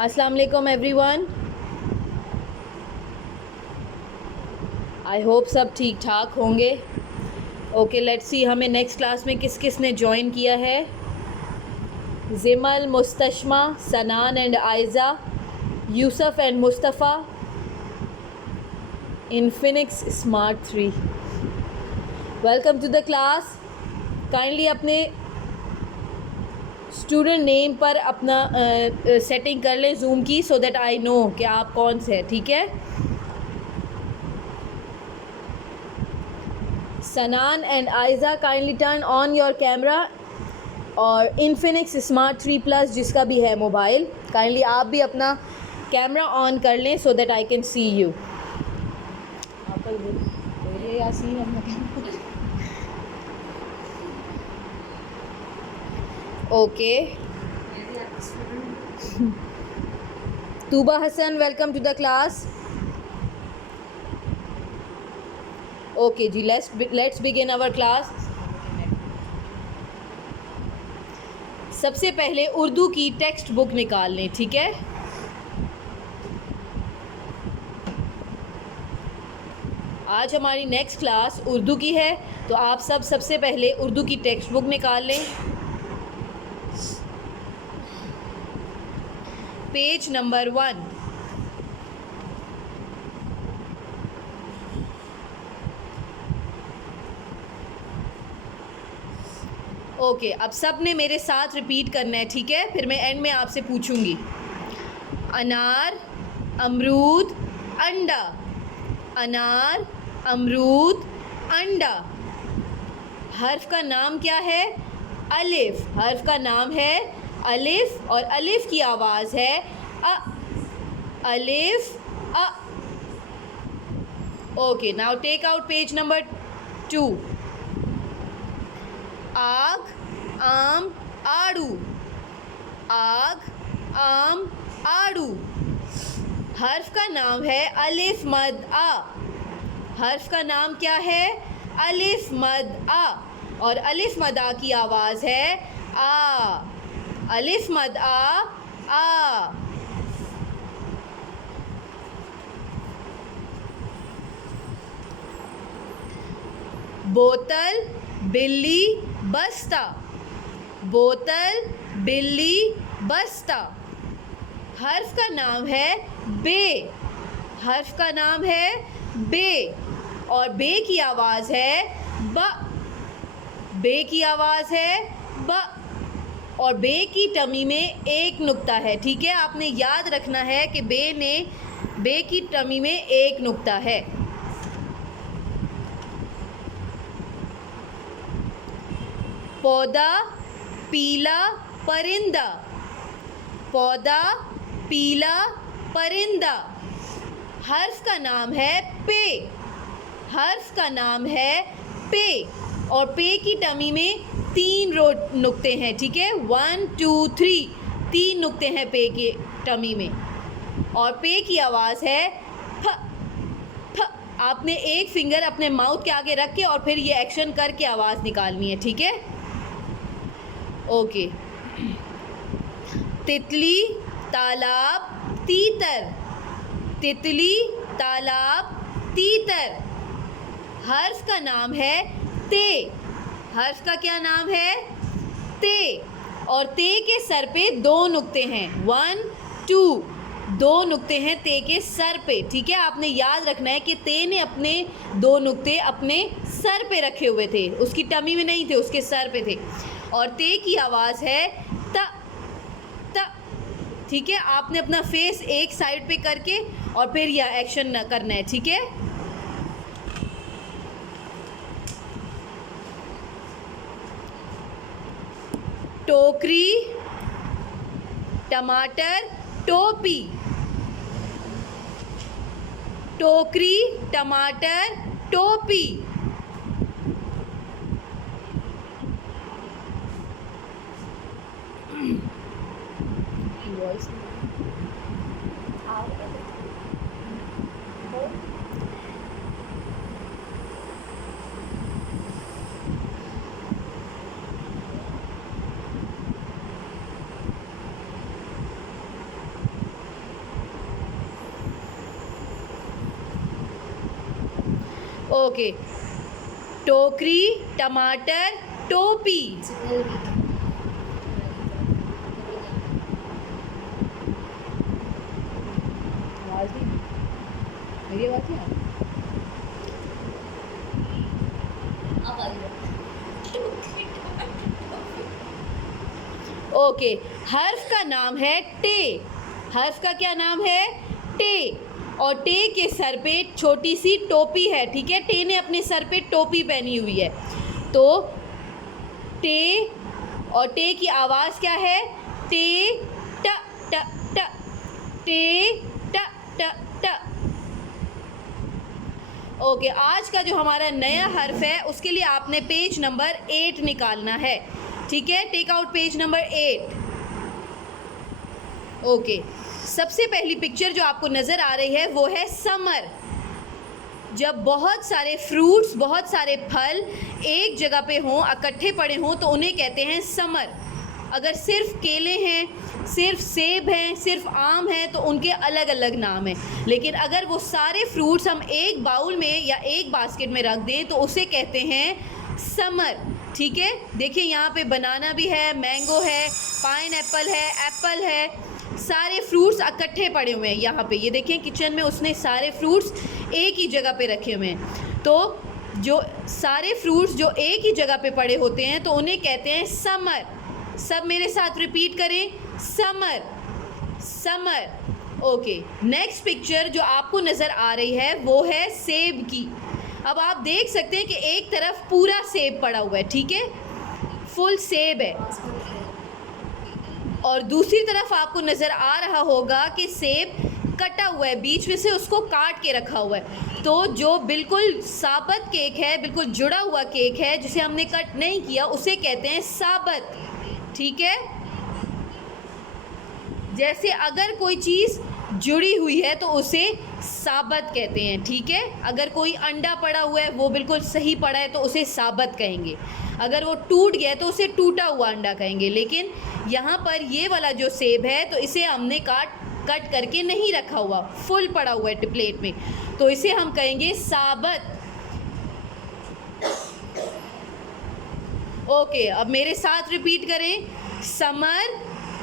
अस्सलाम वालेकुम everyone. I hope सब ठीक ठाक होंगे। ओके, लेट्स सी हमें नेक्स्ट क्लास में किस किस ने ज्वाइन किया है। Jimal, Mustashma, Sanan and Ayza, Yusuf and Mustafa, Infinix smart 3। Welcome to the class. Kindly अपने स्टूडेंट नेम पर अपना सेटिंग कर लें जूम की, सो दैट आई नो कि आप कौन से हैं। ठीक है। सनान and Aiza, kindly turn on your camera. और इनफिनिक्स स्मार्ट 3 प्लस जिसका भी है मोबाइल, काइंडली आप भी अपना कैमरा ऑन कर लें so that I can see you. Okay, Tooba Hassan, welcome to the class. Okay जी, लेट्स बिगिन आवर क्लास। सबसे पहले उर्दू की टेक्स्ट बुक निकाल लें। ठीक है। आज हमारी नेक्स्ट क्लास उर्दू की है, तो आप सब सबसे पहले उर्दू की टेक्स्ट बुक निकाल लें। Page number 1। ओके, अब सब ने मेरे साथ रिपीट करना है। ठीक है, फिर मैं एंड में आपसे पूछूंगी। अनार, अमरूद, अंडा। अनार, अमरूद, अंडा। हर्फ का नाम क्या है? अलिफ। हर्फ का नाम है अलिफ, और अलिफ की आवाज़ है अ। अलिफ अ। Okay, now take out page number 2। आग, आम, आड़ू। आग, आम, आड़ू। हर्फ का नाम है अलिफ मद आ। हर्फ का नाम क्या है? अलिफ मद आ, और अलिफ मद आ की आवाज़ है आ। अलिफ मद आ। बोतल, बिल्ली, बस्ता। बोतल, बिल्ली, बस्ता। हर्फ का नाम है बे। हर्फ का नाम है बे, और बे की आवाज़ है ब। बे की आवाज़ है ब, और बे की टमी में एक नुक्ता है। ठीक है, आपने याद रखना है कि बे की टमी में एक नुक्ता है। पौधा, पीला, परिंदा। पौधा, पीला, परिंदा। हर्फ का नाम है पे। हर्फ का नाम है पे, और पे की टमी में 3 नुक्ते हैं। ठीक है, 1 2 3, 3 नुक्ते हैं पे की टमी में, और पे की आवाज़ है फ। फ। आपने एक फिंगर अपने माउथ के आगे रख के और फिर ये एक्शन करके आवाज़ निकालनी है। ठीक है। ओके। तितली, तालाब, तीतर। तितली, तालाब, तीतर। हर्फ का नाम है ते। हर्फ का क्या नाम है? ते, और ते के सर पे 2 नुक्ते हैं। 1 2, 2 नुक्ते हैं ते के सर पे। ठीक है, आपने याद रखना है कि ते ने अपने 2 नुक्ते अपने सर पे रखे हुए थे, उसकी टमी में नहीं थे, उसके सर पे थे, और ते की आवाज़ है त। त। ठीक है, आपने अपना फेस एक साइड पे करके और फिर यह एक्शन करना है। ठीक है। टोकरी, टमाटर, टोपी। टोकरी, टमाटर, टोपी। ओके, टोकरी, टमाटर, टोपी। मेरी आवाज़ नहीं आ रही? ओके, हर्फ का नाम है टे। हर्फ का क्या नाम है? टे। और टे के सर पे छोटी सी टोपी है, ठीक है। टे ने अपने सर पे टोपी पहनी हुई है। तो टे, और टे की आवाज़ क्या है? टे ट ट ट, टे ट ट ट। ओके, आज का जो हमारा नया हर्फ है उसके लिए आपने पेज नंबर 8 निकालना है, ठीक है। Take out page number 8। Okay, सबसे पहली पिक्चर जो आपको नज़र आ रही है वो है समर। जब बहुत सारे फ्रूट्स, बहुत सारे फल एक जगह पे हों, इकट्ठे पड़े हों, तो उन्हें कहते हैं समर। अगर सिर्फ केले हैं, सिर्फ सेब हैं, सिर्फ आम हैं, तो उनके अलग अलग नाम हैं। लेकिन अगर वो सारे फ्रूट्स हम एक बाउल में या एक बास्केट में रख दें तो उसे कहते हैं समर, ठीक है। देखिए यहाँ पे बनाना भी है, मैंगो है, पाइनएप्पल है, एप्पल है, सारे फ्रूट्स इकट्ठे पड़े हुए हैं यहाँ पे। ये देखें किचन में उसने सारे फ्रूट्स एक ही जगह पे रखे हुए हैं। तो जो सारे फ्रूट्स जो एक ही जगह पे पड़े होते हैं तो उन्हें कहते हैं समर। सब मेरे साथ रिपीट करें, summer, summer. Okay, next picture जो आपको नज़र आ रही है वो है सेब की। अब आप देख सकते हैं कि एक तरफ पूरा सेब पड़ा हुआ है, ठीक है, फुल सेब है, और दूसरी तरफ आपको नज़र आ रहा होगा कि सेब कटा हुआ है, बीच में से उसको काट के रखा हुआ है। तो जो बिल्कुल साबुत केक है, बिल्कुल जुड़ा हुआ केक है, जिसे हमने कट नहीं किया, उसे कहते हैं साबुत, ठीक है। जैसे अगर कोई चीज़ जुड़ी हुई है तो उसे साबुत कहते हैं, ठीक है। अगर कोई अंडा पड़ा हुआ है, वो बिल्कुल सही पड़ा है, तो उसे साबुत कहेंगे। अगर वो टूट गया तो उसे टूटा हुआ अंडा कहेंगे। लेकिन यहाँ पर ये वाला जो सेब है तो इसे हमने कट करके नहीं रखा हुआ, फुल पड़ा हुआ है प्लेट में, तो इसे हम कहेंगे साबुत। ओके, अब मेरे साथ रिपीट करें, समर,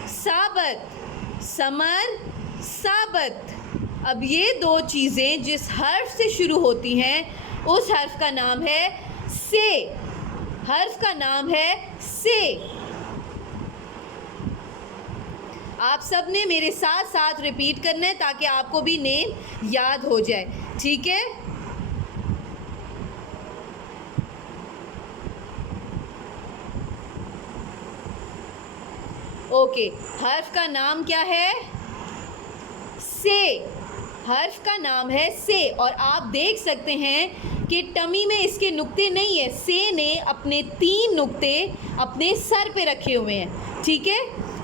साबुत, समर, साबुत। अब ये दो चीज़ें जिस हर्फ से शुरू होती हैं उस हर्फ का नाम है से। हर्फ का नाम है से। आप सब ने मेरे साथ साथ रिपीट करना है ताकि आपको भी नेम याद हो जाए, ठीक है। ओके, हर्फ का नाम क्या है? से। हर्फ का नाम है से। और आप देख सकते हैं कि टमी में इसके नुक्ते नहीं है। से ने अपने 3 नुक्ते अपने सर पे रखे हुए हैं, ठीक है।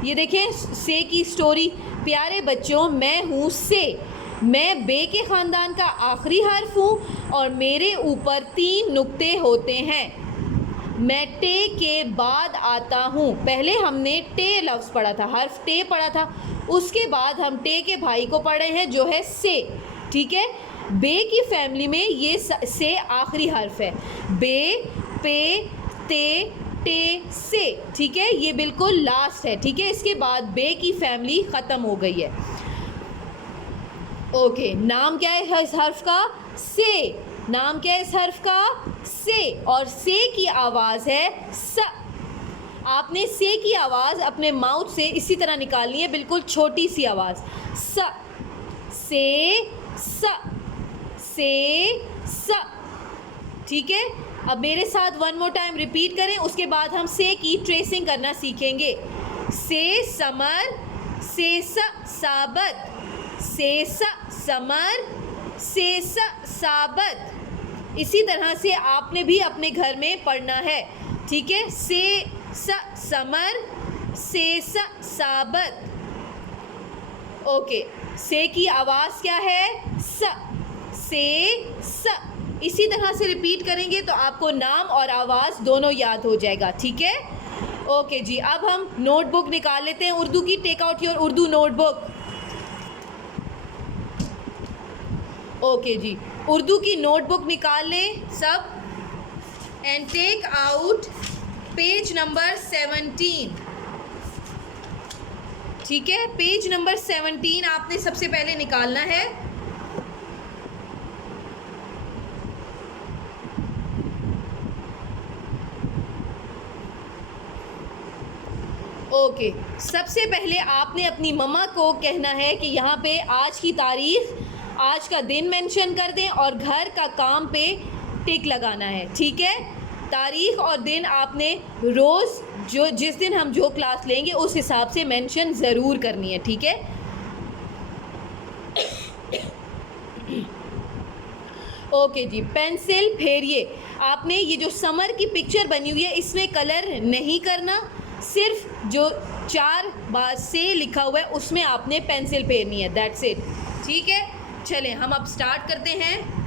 ये देखें से की स्टोरी। प्यारे बच्चों, मैं हूँ से। मैं बे के ख़ानदान का आखिरी हर्फ हूँ और मेरे ऊपर 3 नुक्ते होते हैं। मैं टे के बाद आता हूँ। पहले हमने टे लफ्ज़ पढ़ा था, हर्फ टे पढ़ा था, उसके बाद हम टे के भाई को पढ़े हैं जो है से, ठीक है। बे की फैमिली में ये से आखिरी हर्फ है। बे, पे, ते, टे, से, ठीक है, ये बिल्कुल लास्ट है, ठीक है। इसके बाद बे की फैमिली ख़त्म हो गई है। ओके, नाम क्या है इस हर्फ का? से। नाम क्या है इस हर्फ का? से। और से की आवाज़ है स। आपने से की आवाज़ अपने माउथ से इसी तरह निकालनी है, बिल्कुल छोटी सी आवाज़, स, से, स, से, स, ठीक है। अब मेरे साथ वन मोर टाइम रिपीट करें, उसके बाद हम से की ट्रेसिंग करना सीखेंगे। से समर, से स साबत, से स समर, से स साबत। इसी तरह से आपने भी अपने घर में पढ़ना है, ठीक है। से स समर, से स साबत। ओके, से की आवाज़ क्या है? स, से, स। इसी तरह से रिपीट करेंगे तो आपको नाम और आवाज़ दोनों याद हो जाएगा, ठीक है। ओके जी, अब हम नोटबुक निकाल लेते हैं उर्दू की। Take out your Urdu notebook. Okay जी, उर्दू की नोटबुक निकाल लें सब and take out page number 17। ठीक है, पेज नंबर 17 आपने सबसे पहले निकालना है। ओके, सबसे पहले आपने अपनी मम्मा को कहना है कि यहाँ पे आज की तारीख, आज का दिन मेंशन कर दें और घर का काम पे टिक लगाना है। ठीक है, तारीख और दिन आपने रोज़ जो जिस दिन हम जो क्लास लेंगे उस हिसाब से मेंशन ज़रूर करनी है। ठीक है, ओके जी, पेंसिल फेरिए। आपने ये जो समर की पिक्चर बनी हुई है इसमें कलर नहीं करना, सिर्फ जो 4 बार से लिखा हुआ है उसमें आपने पेंसिल फेरनी है, दैट्स इट। ठीक है, चलें हम अब स्टार्ट करते हैं।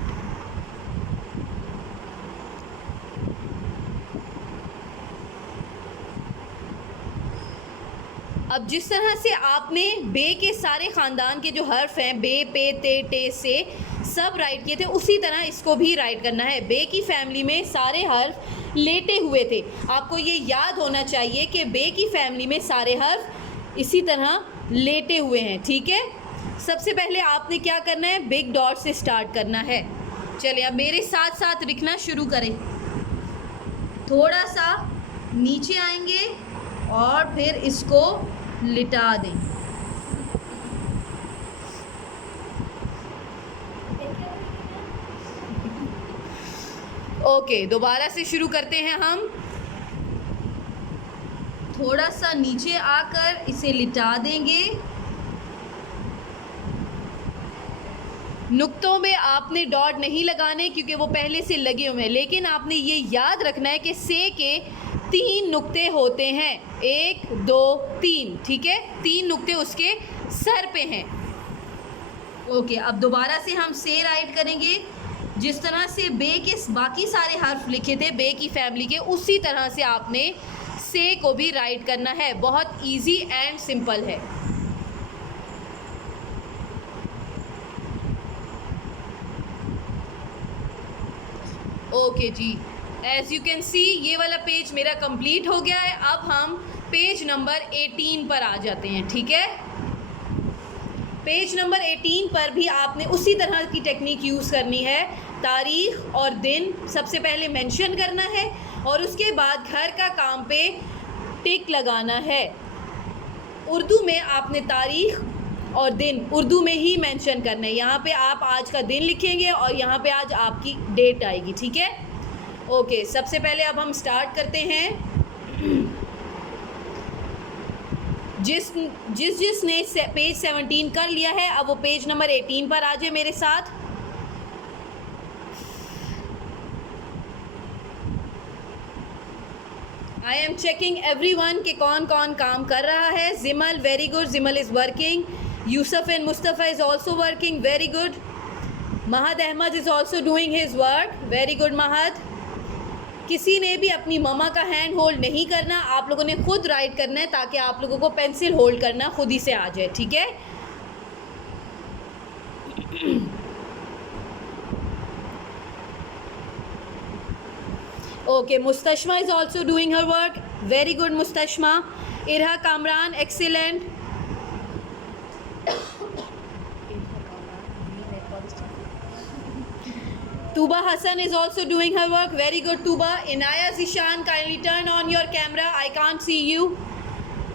अब जिस तरह से आपने बे के सारे ख़ानदान के जो हर्फ हैं, बे, पे, ते, टे, से सब राइट किए थे, उसी तरह इसको भी राइट करना है। बे की फैमिली में सारे हर्फ लेटे हुए थे। आपको ये याद होना चाहिए कि बे की फैमिली में सारे हर्फ इसी तरह लेटे हुए हैं। ठीक है, सबसे पहले आपने क्या करना है, बिग डॉट से स्टार्ट करना है। चलिए अब मेरे साथ साथ लिखना शुरू करें। थोड़ा सा नीचे आएंगे और फिर इसको लिटा दें। ओके, दोबारा से शुरू करते हैं हम। थोड़ा सा नीचे आकर इसे लिटा देंगे। नुक्तों में आपने डॉट नहीं लगाने क्योंकि वो पहले से लगे हुए हैं, लेकिन आपने ये याद रखना है कि से के 3 नुक्ते होते हैं, 1 2 3। ठीक है, 3 नुक्ते उसके सर पे हैं। ओके, अब दोबारा से हम से राइट करेंगे। जिस तरह से बे के बाकी सारे हर्फ लिखे थे बे की फैमिली के, उसी तरह से आपने से को भी राइट करना है। बहुत इजी एंड सिंपल है। ओके जी, एज यू कैन सी ये वाला पेज मेरा कंप्लीट हो गया है। अब हम पेज नंबर 18 पर आ जाते हैं। ठीक है, पेज नंबर 18 पर भी आपने उसी तरह की टेक्निक यूज़ करनी है। तारीख और दिन सबसे पहले मेंशन करना है और उसके बाद घर का काम पे टिक लगाना है। उर्दू में आपने तारीख और दिन उर्दू में ही मेंशन करना है। यहाँ पे आप आज का दिन लिखेंगे और यहाँ पे आज आपकी डेट आएगी। ठीक है, ओके, सबसे पहले अब हम स्टार्ट करते हैं। जिसने पेज 17 कर लिया है अब वो पेज नंबर 18 पर आ जाए मेरे साथ। आई एम चेकिंग एवरीवन कि कौन कौन काम कर रहा है। Jimal, very good, Jimal is working. Yusuf and Mustafa is also working, very good. Mahad Ahmed is also doing his work, very good Mahad. किसी ने भी अपनी मम्मा का हैंड होल्ड नहीं करना, आप लोगों ने खुद राइट करना है ताकि आप लोगों को पेंसिल होल्ड करना खुद ही से आ जाए। ठीक है, okay, Mustashma is also doing her work, very good Mustashma. Irha Kamran, excellent. Tuba Hassan is also doing her work. Very good, Tuba. Inaya Zishan, kindly turn on your camera. I can't see you.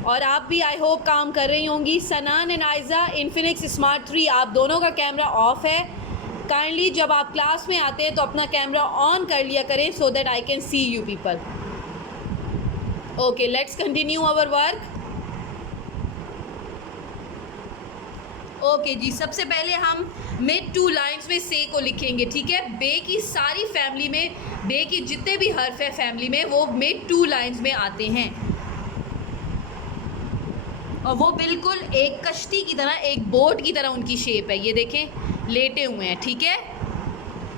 और आप भी I hope काम कर रही होंगी। सनान and Aiza, Infinix smart 3, आप दोनों का कैमरा ऑफ है। काइंडली जब आप क्लास में आते हैं तो अपना कैमरा ऑन कर लिया करें so that I can see you people. Okay, let's continue our work. Okay जी, सबसे पहले हम मिड 2 लाइन्स में से को लिखेंगे। ठीक है, बे की सारी फैमिली में बे की जितने भी हर्फ है फैमिली में वो मिड 2 लाइन्स में आते हैं और वो बिल्कुल एक कश्ती की तरह, एक बोट की तरह उनकी शेप है। ये देखें, लेटे हुए हैं। ठीक है,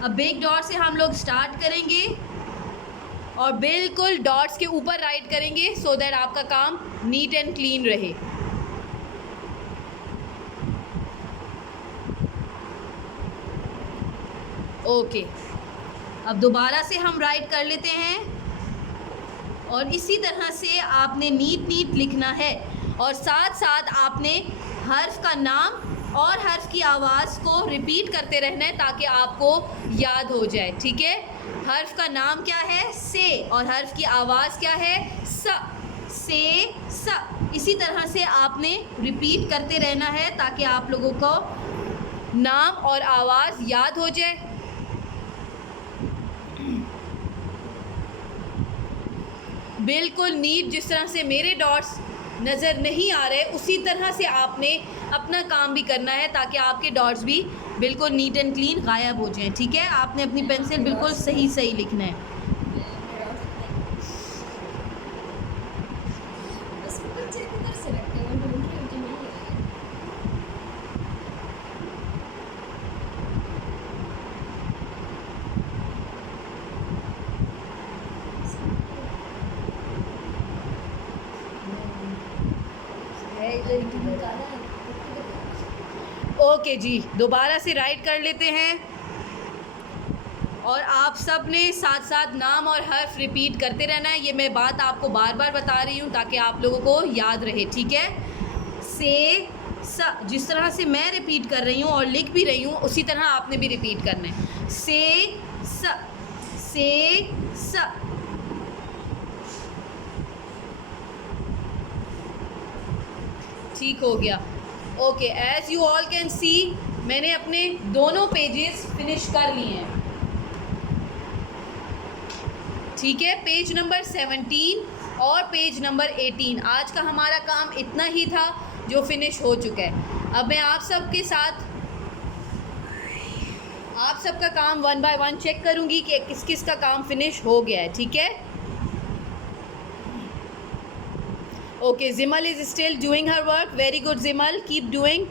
अब बिग डॉट से हम लोग स्टार्ट करेंगे और बिल्कुल डॉट्स के ऊपर राइट करेंगे सो दैट आपका काम नीट एंड क्लीन रहे। ओके, अब दोबारा से हम राइट कर लेते हैं और इसी तरह से आपने नीट नीट लिखना है और साथ साथ आपने हर्फ का नाम और हर्फ की आवाज़ को रिपीट करते रहना है ताकि आपको याद हो जाए, ठीक है। हर्फ का नाम क्या है? से, और हर्फ की आवाज़ क्या है? स। से, स। इसी तरह से आपने रिपीट करते रहना है ताकि आप लोगों को नाम और आवाज़ याद हो जाए। बिल्कुल नीट, जिस तरह से मेरे डॉट्स नज़र नहीं आ रहे उसी तरह से आपने अपना काम भी करना है ताकि आपके डॉट्स भी बिल्कुल नीट एंड क्लीन गायब हो जाएं, ठीक है। आपने अपनी पेंसिल बिल्कुल सही सही लिखना है। ओके जी, दोबारा से राइट कर लेते हैं और आप सब ने साथ साथ नाम और हर्फ रिपीट करते रहना है। ये मैं बात आपको बार बार बता रही हूँ ताकि आप लोगों को याद रहे, ठीक है। से, स, जिस तरह से मैं रिपीट कर रही हूँ और लिख भी रही हूँ उसी तरह आपने भी रिपीट करना है। से, स, से, स। ठीक हो गया। Okay, as you all can see मैंने अपने दोनों पेजेस फिनिश कर लिए हैं, ठीक है। पेज नंबर 17 और पेज नंबर 18। आज का हमारा काम इतना ही था जो फिनिश हो चुका है। अब मैं आप सबके साथ आप सबका काम वन बाय वन चेक करूंगी कि किस किस का काम फिनिश हो गया है, ठीक है। Okay, Jimal is still doing her work. Very good Jimal, keep doing.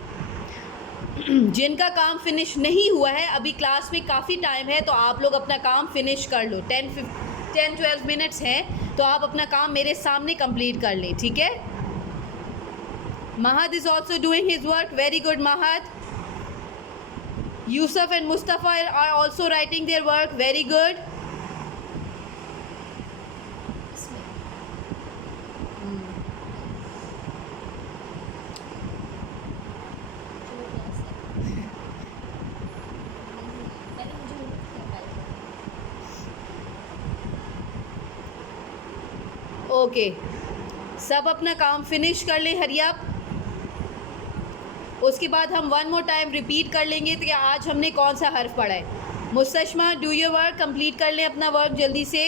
जिनका काम फिनिश नहीं हुआ है, अभी क्लास में काफ़ी टाइम है तो आप लोग अपना काम फिनिश कर लो। 10-12 मिनट्स हैं तो आप अपना काम मेरे सामने कंप्लीट कर लें, ठीक है। Mahad is also doing his work. Very good Mahad. Yusuf and Mustafa are also writing their work. Very good. Okay, सब अपना काम फिनिश कर लें, हरी अप। उसके बाद हम वन मोर टाइम रिपीट कर लेंगे कि आज हमने कौन सा हर्फ पढ़ा है। मुस्तशमा, डू योर वर्क, कंप्लीट कर लें अपना वर्क जल्दी से।